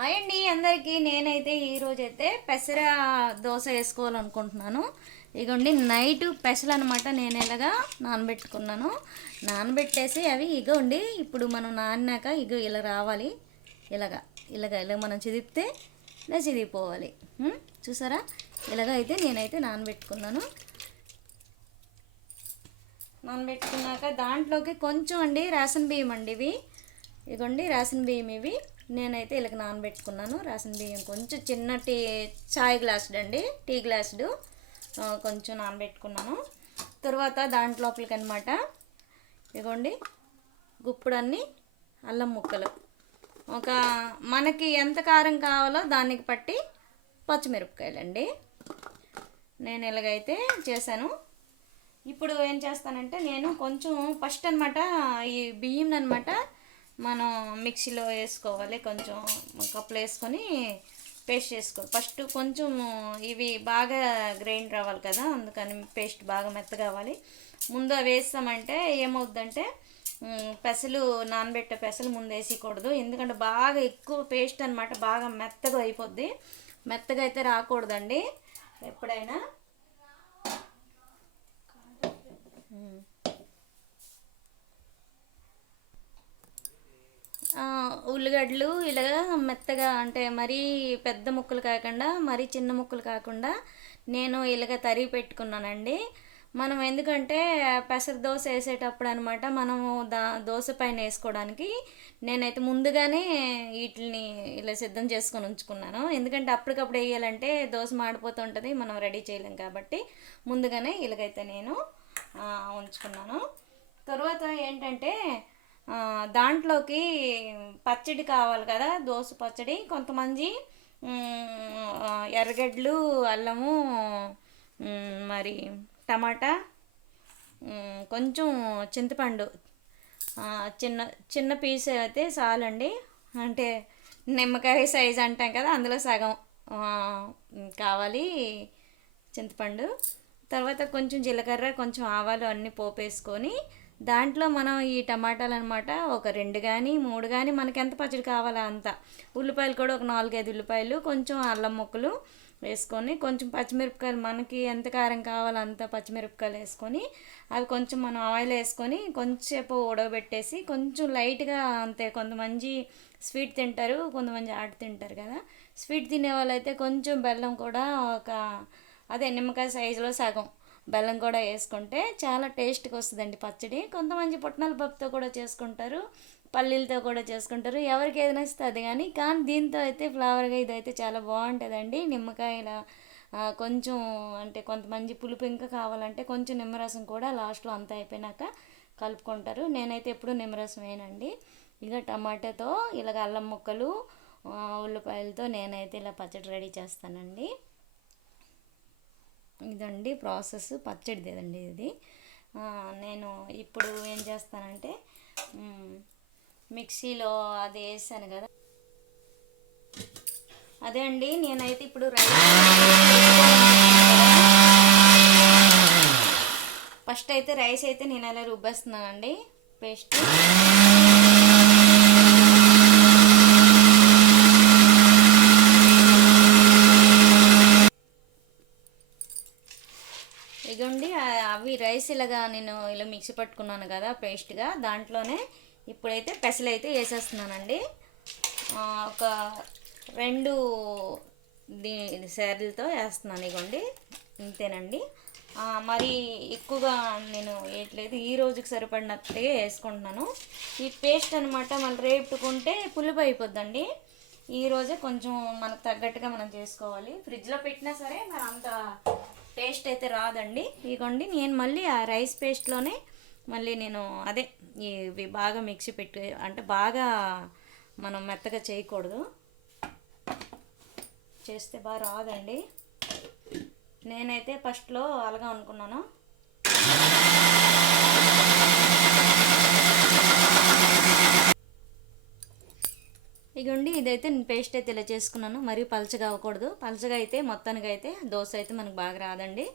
Hi అండి అందరికీ. నేనైతే ఈరోజైతే పెసర దోశ వేసుకోవాలనుకుంటున్నాను. ఇగోండి నైట్ పెసలు అనమాట. నేను ఇలాగా నానబెట్టుకున్నాను. నానబెట్టేసి అవి ఇగోండి ఇప్పుడు మనం నానాక ఇలా రావాలి. ఇలాగ మనం చిదిపితే ఇలా చిదిగిపోవాలి. చూసారా? ఇలాగ అయితే నేనైతే నానబెట్టుకున్నాను. నానబెట్టుకున్నాక దాంట్లోకి కొంచెం అండి రేషన్ బియ్యం అండి ఇగోండి రేషన్ బియ్యం ఇవి నేనైతే ఇలాగ నానబెట్టుకున్నాను. రేషన్ బియ్యం కొంచెం చిన్న చాయ్ గ్లాసుడు అండి, టీ గ్లాసుడు కొంచెం నానబెట్టుకున్నాను. తర్వాత దాంట్లోపలికి అనమాట ఇగోండి గుప్పుడన్ని అల్లం ముక్కలు, ఒక మనకి ఎంత కారం కావాలో దానికి పట్టి పచ్చిమిరపకాయలండి. నేను ఇలాగైతే చేశాను. ఇప్పుడు ఏం చేస్తానంటే నేను కొంచెం ఫస్ట్ అనమాట ఈ బియ్యం అనమాట మనం మిక్సీలో వేసుకోవాలి. కొంచెం కప్పులు వేసుకొని పేస్ట్ చేసుకోవాలి. ఫస్ట్ కొంచెం ఇవి బాగా గ్రైండ్ రావాలి కదా, అందుకని పేస్ట్ బాగా మెత్తగా కావాలి. ముందు అవి వేస్తామంటే ఏమవుద్దంటే పెసలు నానబెట్టే పెసలు ముందు వేసేయకూడదు, ఎందుకంటే బాగా ఎక్కువ పేస్ట్ అనమాట, బాగా మెత్తగా అయిపోద్ది. మెత్తగా అయితే రాకూడదండి ఎప్పుడైనా. ఉల్లిగడ్డలు ఇలాగ మెత్తగా అంటే మరీ పెద్ద ముక్కలు కాకుండా మరీ చిన్న ముక్కలు కాకుండా నేను ఇలాగ తరిగి పెట్టుకున్నానండి. మనం ఎందుకంటే పెసర దోశ వేసేటప్పుడు అనమాట మనము దోశ పైన వేసుకోవడానికి నేనైతే ముందుగానే వీటిని ఇలా సిద్ధం చేసుకొని ఉంచుకున్నాను. ఎందుకంటే అప్పటికప్పుడు వేయాలంటే దోశ మాడిపోతూ ఉంటుంది, మనం రెడీ చేయలేం కాబట్టి ముందుగానే ఇలాగైతే నేను ఉంచుకున్నాను. తర్వాత ఏంటంటే దాంట్లోకి పచ్చడి కావాలి కదా, దోశ పచ్చడి. కొంతమంది ఎర్రగడ్డలు, అల్లము, మరి టమాటా, కొంచెం చింతపండు చిన్న చిన్న పీస్ అయితే చాలండి. అంటే నిమ్మకాయ సైజ్ అంటాం కదా, అందులో సగం కావాలి చింతపండు. తర్వాత కొంచెం జీలకర్ర, కొంచెం ఆవాలు అన్నీ పోపేసుకొని దాంట్లో మనం ఈ టమాటాలు అనమాట ఒక 2 కానీ 3 కానీ మనకి ఎంత పచ్చడి కావాలో అంత, ఉల్లిపాయలు కూడా ఒక 4-5 ఉల్లిపాయలు, కొంచెం అల్లం ముక్కలు వేసుకొని, కొంచెం పచ్చిమిరపకాయలు మనకి ఎంత కారం కావాలో అంత పచ్చిమిరపకాయలు వేసుకొని అవి కొంచెం మనం ఆయిల్ వేసుకొని కొంచెంసేపు ఉడకబెట్టేసి కొంచెం లైట్గా అంతే. కొంతమంది స్వీట్ తింటారు, కొంతమంది ఆట తింటారు కదా. స్వీట్ తినే వాళ్ళైతే కొంచెం బెల్లం కూడా అదే నిమ్మకాయ సైజులో సగం బెల్లం కూడా వేసుకుంటే చాలా టేస్ట్గా వస్తుందండి పచ్చడి. కొంతమంది పుట్నాల పప్పుతో కూడా చేసుకుంటారు, పల్లీలతో కూడా చేసుకుంటారు, ఎవరికి ఏది నచ్చితే అది. కానీ దీంతో అయితే ఫ్లేవర్గా ఇదైతే చాలా బాగుంటుందండి. నిమ్మకాయల కొంచెం అంటే కొంతమంది పులుపు ఇంకా కావాలంటే కొంచెం నిమ్మరసం కూడా లాస్ట్లో అంతా అయిపోయినాక కలుపుకుంటారు. నేనైతే ఎప్పుడు నిమ్మరసం వేయనండి. ఇక టమాటాతో ఇలాగ అల్లం ముక్కలు, ఉల్లిపాయలతో నేనైతే ఇలా పచ్చడి రెడీ చేస్తానండి. ఇదండి ప్రాసెస్ పచ్చడిదేదండి ఇది. నేను ఇప్పుడు ఏం చేస్తానంటే మిక్సీలో అది వేసాను కదా, అదే అండి. నేనైతే ఇప్పుడు ఫస్ట్ అయితే రైస్ అయితే నేను అలా రుబ్బేస్తున్నానండి పేస్ట్. ఇదిగోండి అవి రైస్ ఇలాగా నేను ఇలా మిక్సీ పట్టుకున్నాను కదా పేస్ట్గా, దాంట్లోనే ఇప్పుడైతే పెసలు అయితే వేసేస్తున్నానండి. ఒక 2 సేర్లతో వేస్తున్నాను. ఇగోండి ఇంతేనండి, మరి ఎక్కువగా నేను వేయట్లేదు, ఈ రోజుకి సరిపడినట్టుగా వేసుకుంటున్నాను. ఈ పేస్ట్ అనమాట మళ్ళీ రేపుకుంటే పులుపు అయిపోద్దండి. ఈరోజే కొంచెం మనకు తగ్గట్టుగా మనం చేసుకోవాలి. ఫ్రిడ్జ్లో పెట్టినా సరే మరి అంత టేస్ట్ అయితే రాదండి. ఇదిగోండి నేను మళ్ళీ ఆ రైస్ పేస్ట్లోనే మళ్ళీ నేను అదే ఇవి బాగా మిక్సీ పెట్టి, అంటే బాగా మనం మెత్తగా చేయకూడదు, చేస్తే బాగా రాదండి. నేనైతే ఫస్ట్లో అలాగా అనుకున్నాను. ఇగోండి ఇదైతే నేను పేస్ట్ అయితే ఇలా చేసుకున్నాను. మరీ పలచగా అవ్వకూడదు, పలచగా అయితే మొత్తానికి అయితే దోశ అయితే మనకు బాగా రాదండి.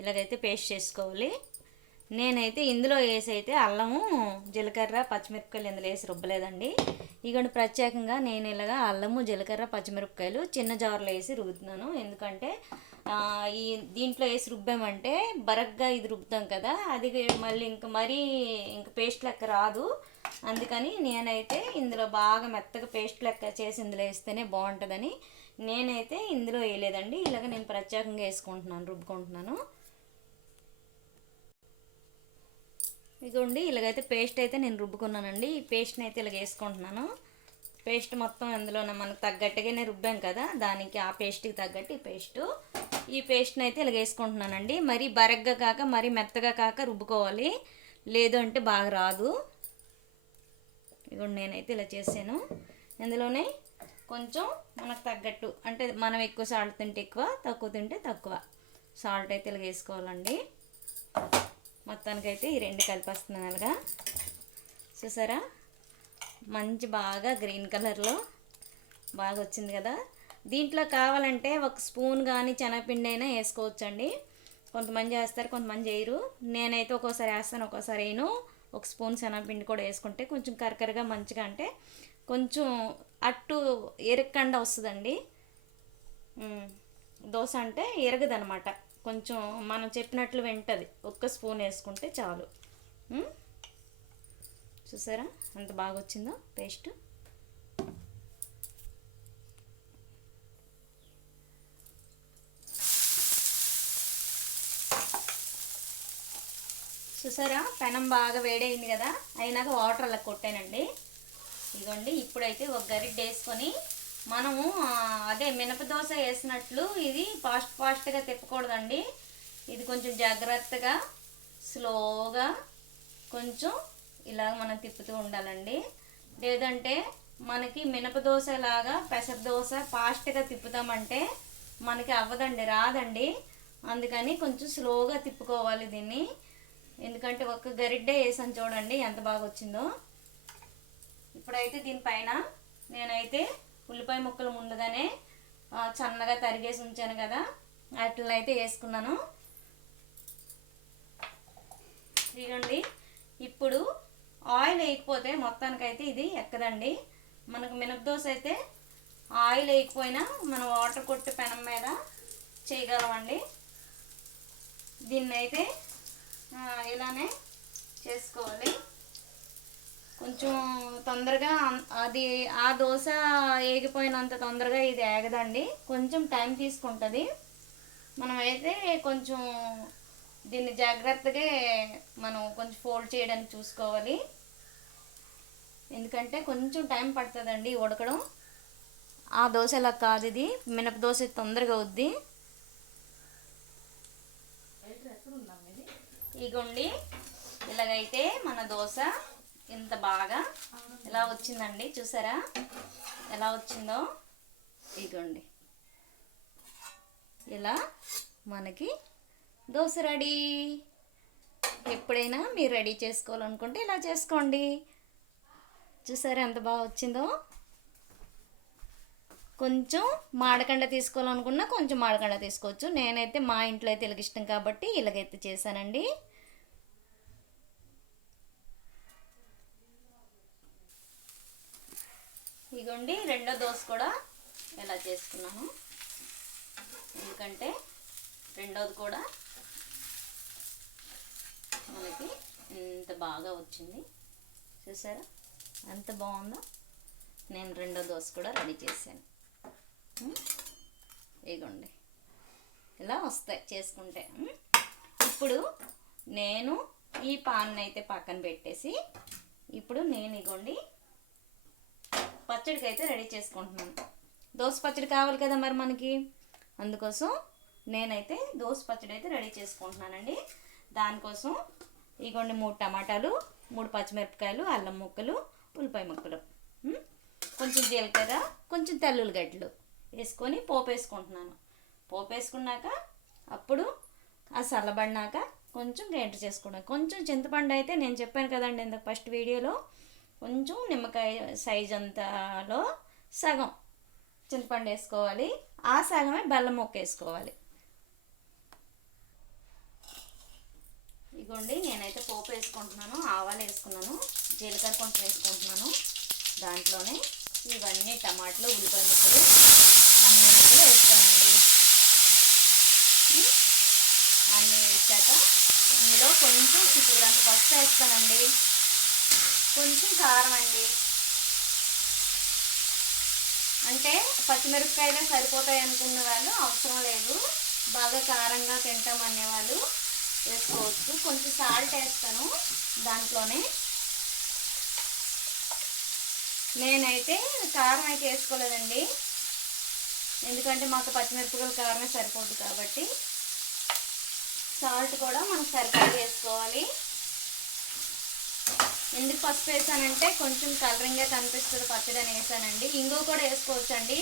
ఇలాగైతే పేస్ట్ చేసుకోవాలి. నేనైతే ఇందులో వేసి అయితే అల్లము, జీలకర్ర, పచ్చిమిరపకాయలు ఇందులో వేసి రుబ్బలేదండి. ఇగోండి ప్రత్యేకంగా నేను ఇలాగా అల్లము జీలకర్ర పచ్చిమిరపకాయలు చిన్న జార్లో వేసి రుబ్బుతున్నాను. ఎందుకంటే ఈ దీంట్లో వేసి రుబ్బామంటే బరగ్గా ఇది రుబ్బుతాం కదా, అది మళ్ళీ ఇంకా పేస్ట్ లెక్క రాదు. అందుకని నేనైతే ఇందులో బాగా మెత్తగా పేస్ట్ లెక్క చేసి ఇందులో వేస్తేనే బాగుంటుందని నేనైతే ఇందులో వేయలేదండి. ఇలాగ నేను ప్రత్యేకంగా వేసుకుంటున్నాను, రుబ్బుకుంటున్నాను. ఇదిగోండి ఇలాగైతే పేస్ట్ అయితే నేను రుబ్బుకున్నానండి. ఈ పేస్ట్ని అయితే ఇలాగ వేసుకుంటున్నాను. పేస్ట్ మొత్తం అందులోనే మనకు తగ్గట్టుగానే రుబ్బాం కదా, దానికి ఆ పేస్ట్కి తగ్గట్టు ఈ పేస్ట్ని అయితే ఇలాగ వేసుకుంటున్నానండి. మరీ బరగ్గా కాక మరీ మెత్తగా కాక రుబ్బుకోవాలి, లేదు అంటే బాగా రాదు. ఇదిగోండి నేనైతే ఇలా చేసాను. ఇందులోనే కొంచెం మనకు తగ్గట్టు, అంటే మనం ఎక్కువ సాల్ట్ తింటే ఎక్కువ, తక్కువ తింటే తక్కువ సాల్ట్ అయితే ఇలా వేసుకోవాలండి. మొత్తానికైతే ఈ రెండు కలిపేస్తున్నాను అలాగా. చూసారా మంచి బాగా గ్రీన్ కలర్లో బాగా వచ్చింది కదా. దీంట్లో కావాలంటే ఒక స్పూన్ కానీ శనగపిండి అయినా వేసుకోవచ్చండి. కొంతమంది వేస్తారు, కొంతమంది చేయరు. నేనైతే ఒక్కోసారి వేస్తాను, ఒక్కోసారి వేయను. ఒక స్పూన్ శనగపిండి కూడా వేసుకుంటే కొంచెం కరకరగా మంచిగా, అంటే కొంచెం అట్టు ఎరగకుండా వస్తుందండి. దోశ అంటే ఎరగదనమాట, కొంచెం మనం చెప్పినట్లు వింటుంది. ఒక్క స్పూన్ వేసుకుంటే చాలు. చూసారా ఎంత బాగా వచ్చిందో పేస్ట్. చూసారా పెనం బాగా వేడైంది కదా, అయినాక వాటర్ అలా కొట్టానండి. ఇదిగోండి ఇప్పుడైతే ఒక గరిటె వేసుకొని మనము అదే మినపదోశ వేసినట్లు ఇది ఫాస్ట్గా తిప్పకూడదండి. ఇది కొంచెం జాగ్రత్తగా స్లోగా కొంచెం ఇలా మనం తిప్పుతూ ఉండాలండి. లేదంటే మనకి మినపదోశ లాగా పెసర దోశ ఫాస్ట్గా తిప్పుతామంటే మనకి అవ్వదండి, రాదండి. అందుకని కొంచెం స్లోగా తిప్పుకోవాలి దీన్ని. ఎందుకంటే ఒక్క గరిడ్డే వేసాను చూడండి ఎంత బాగా వచ్చిందో. ఇప్పుడైతే దీనిపైన నేనైతే ఉల్లిపాయ ముక్కలు ముందుగానే సన్నగా తరిగేసి ఉంచాను కదా, వాటిని అయితే వేసుకున్నాను. ఇదిగోండి ఇప్పుడు ఆయిల్ వేయకపోతే మొత్తానికైతే ఇది ఎక్కదండి. మనకు మినపదోశ అయితే ఆయిల్ వేయకపోయినా మనం వాటర్ కొట్టి పెనం మీద చేయగలమండి. దీన్ని అయితే ఇలానే చేసుకోవాలి. కొంచెం తొందరగా అది ఆ దోశ వేగిపోయినంత తొందరగా ఇది ఏగదండి, కొంచెం టైం తీసుకుంటుంది. మనమైతే కొంచెం దీన్ని జాగ్రత్తగా మనం కొంచెం ఫోల్డ్ చేయడానికి చూసుకోవాలి. ఎందుకంటే కొంచెం టైం పడుతుందండి ఉడకడం. ఆ దోశలా కాదు, ఇది మినపదోశ తొందరగా అవుద్ది. ఇగోండి ఇలాగైతే మన దోశ ఇంత బాగా ఎలా వచ్చిందండి. చూసారా ఎలా వచ్చిందో. ఇగోండి ఇలా మనకి దోశ రెడీ. ఎప్పుడైనా మీరు రెడీ చేసుకోవాలనుకుంటే ఇలా చేసుకోండి. చూసారా ఎంత బాగా వచ్చిందో. కొంచెం మాడకండ తీసుకోవాలనుకున్నా కొంచెం మాడకండ తీసుకోవచ్చు. నేనైతే మా ఇంట్లో అయితే ఇలాగ ఇష్టం కాబట్టి ఇలాగైతే చేశానండి. ఇగోండి రెండో దోశ కూడా ఎలా చేసుకున్నాను, ఎందుకంటే రెండోది కూడా మనకి ఎంత బాగా వచ్చింది. చూసారా ఎంత బాగుందో. నేను రెండో దోశ కూడా రెడీ చేశాను. ఇగోండి ఇలా వస్తాయి చేసుకుంటే. ఇప్పుడు నేను ఈ పాన్ అయితే పక్కన పెట్టేసి ఇప్పుడు నేను ఇగోండి పచ్చడికి అయితే రెడీ చేసుకుంటున్నాను. దోశ పచ్చడి కావాలి కదా మరి మనకి, అందుకోసం నేనైతే దోశ పచ్చడి అయితే రెడీ చేసుకుంటున్నానండి. దానికోసం ఇగోండి 3 టమాటాలు, 3 పచ్చిమిరపకాయలు, అల్లం ముక్కలు, ఉల్లిపాయ ముక్కలు, కొంచెం జీలకర్ర, కొంచెం తెల్లుల్లిగడ్డలు వేసుకొని పోపు వేసుకుంటున్నాను. పోపు వేసుకున్నాక అప్పుడు ఆ చల్లబడినాక కొంచెం గ్రైండర్ చేసుకున్నాను. కొంచెం చింతపండు అయితే నేను చెప్పాను కదండి ఇందాక ఫస్ట్ వీడియోలో, కొంచెం నిమ్మకాయ సైజ్ అంతలో సగం చింతపండు వేసుకోవాలి, ఆ సగమే బెల్లం ముక్క వేసుకోవాలి. ఇగోండి నేనైతే పోపు వేసుకుంటున్నాను. ఆవాలు వేసుకున్నాను, జీలకర్ర కొంచెం వేసుకుంటున్నాను, దాంట్లోనే ఇవన్నీ టమాటాలు ఉల్లిపాయ ముక్కలు అన్ని ముక్కలు వేస్తానండి. అన్నీ వేసాక ఇందులో కొంచెం చిక్కుడుంత పసుపు వేస్తానండి, కొంచెం కారం అండి. అంటే పచ్చిమిరపకాయలే సరిపోతాయి అనుకున్న వాళ్ళు అవసరం లేదు, బాగా కారంగా తింటాం అనేవాళ్ళు వేసుకోవచ్చు. కొంచెం సాల్ట్ వేస్తాను దాంట్లోనే. నేనైతే కారం అయితే వేసుకోలేదండి, ఎందుకంటే మాకు పచ్చిమిరపకాయలు కారమే సరిపోదు కాబట్టి. సాల్ట్ కూడా మనం సరిపడా వేసుకోవాలి. ఎందుకు పసుపు వేసానంటే కొంచెం కలరింగ్గా కనిపిస్తుంది పచ్చడి అని వేసానండి. ఇంగువ కూడా వేసుకోవచ్చండి,